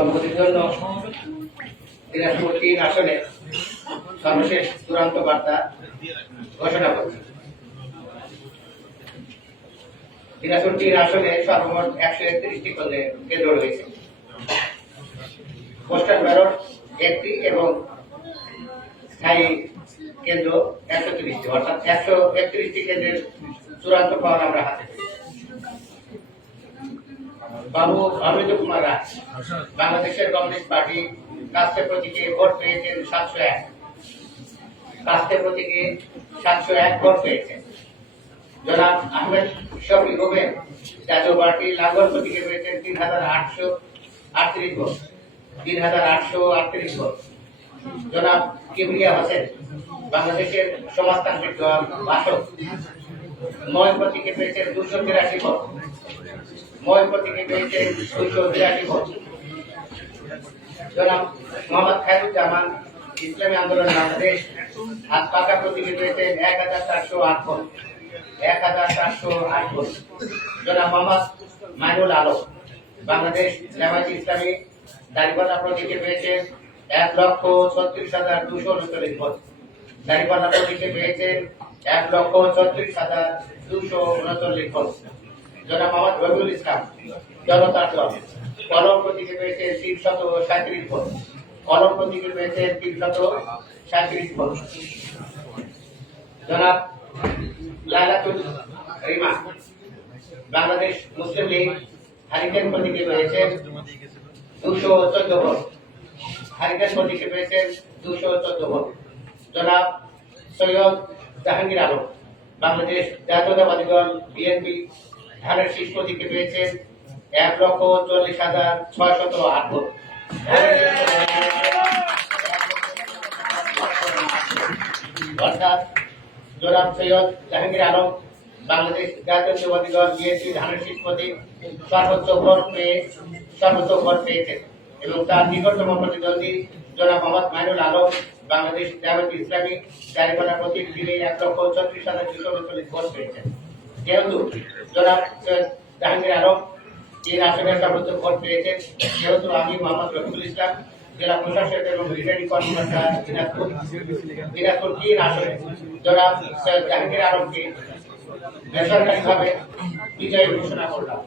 জন্য দিনাজপুর ৩ আসনের সর্বশেষ চূড়ান্ত বার্তা ঘোষণা করছি। দিনাজপুর ৩ আসনে সর্বমোট ১৩১টি কেন্দ্র রয়েছে। পোস্টাল ব্যালট ১টি এবং স্থায়ী কেন্দ্র ১৩০টি, অর্থাৎ ১৩১টি কেন্দ্রের চূড়ান্ত ফল আমরা হাতে পেয়েছি। বাবু অমৃত কুমার রায় বাংলাদেশের কমিউনিস্ট পার্টি কাস্তে প্রতীকে ভোট পেয়েছেন ৭০১। কাস্তে প্রতীকে ৭০১ ভোট পেয়েছেন। জনাব আহমেদ শফি হোসেন জাতীয় পার্টি লাঙ্গল প্রতীকে পেয়েছেন ৩,৮৩৮ ভোট। ৩,৮৩৮ ভোট। জনাব কিবরিয়া হোসেন বাংলাদেশের সমাজতান্ত্রিক দল বাসক ময় প্রতীকে পেয়েছেন ২৮৩ ভোট। ময় প্রতীকে পেয়েছেন ২৮৩ ভোট। জনাব মোহাম্মদ খায়রুজ্জামান ইসলামী আন্দোলন বাংলাদেশ হাত পাকা প্রতীকে পেয়েছেন ১,৪০৮ ভোট। ১,৪০৮ ভোট। জনাব মোহাম্মদ মাইনুল আলম বাংলাদেশ জামায়াতে ইসলামী দাঁড়িপাল্লা প্রতীকে পেয়েছেন ১,৩৬,২৩৯ ভোট। দাঁড়িপাল্লা প্রতীকে পেয়েছেন ১,৩৬,২৩৯ ভোট। জনাব মোহাম্মদ রবিউল ইসলাম জনতার দল কলম প্রতীকে পেয়েছেন ৩৩৭ ভোট। কলম প্রতীকে পেয়েছেন ৩৩৭ ভোট। জনাব লাইলাতুল রিমা বাংলাদেশ মুসলিম লীগ হারিকেন প্রতীকে পেয়েছেন ২১৪ ভোট। হারিকেন প্রতীকে পেয়েছেন ২১৪ ভোট। জনাব সৈয়দ জাহাঙ্গীর আলম বাংলাদেশ জাতীয়তাবাদী দল বিএনপি ধানের শীষ প্রতীকে পেয়েছেন ১,৪০,৬০৮ ভোট। অর্থাৎ জনাব সৈয়দ জাহাঙ্গীর আলম বাংলাদেশ জাতীয়তাবাদী দল বিএনপি ধানের শীষ প্রতীক সর্বোচ্চ ভোট পেয়েছেন এবং তার নিকটতম প্রতিদ্বন্দ্বী জনাব মোহাম্মদ মাইনুল আলম বাংলাদেশ জামায়াতে ইসলামী দাঁড়িপাল্লা প্রতীক তিনি ১,৩৬,২৩৯ ভোট পেয়েছেন। যেহেতু জনাব সৈয়দ জাহাঙ্গীর আলম ৩ আসনের সর্বোচ্চ ভোট পেয়েছেন, যেহেতু আমি মোহাম্মদ রফিকুল ইসলাম জেলা প্রশাসক এবং রিটার্নিং কর্মকর্তা দিনাজপুর ৩ আসনে জনাব সৈয়দ জাহাঙ্গীর আলমকে বেসরকারিভাবে বিজয়ী ঘোষণা করলাম।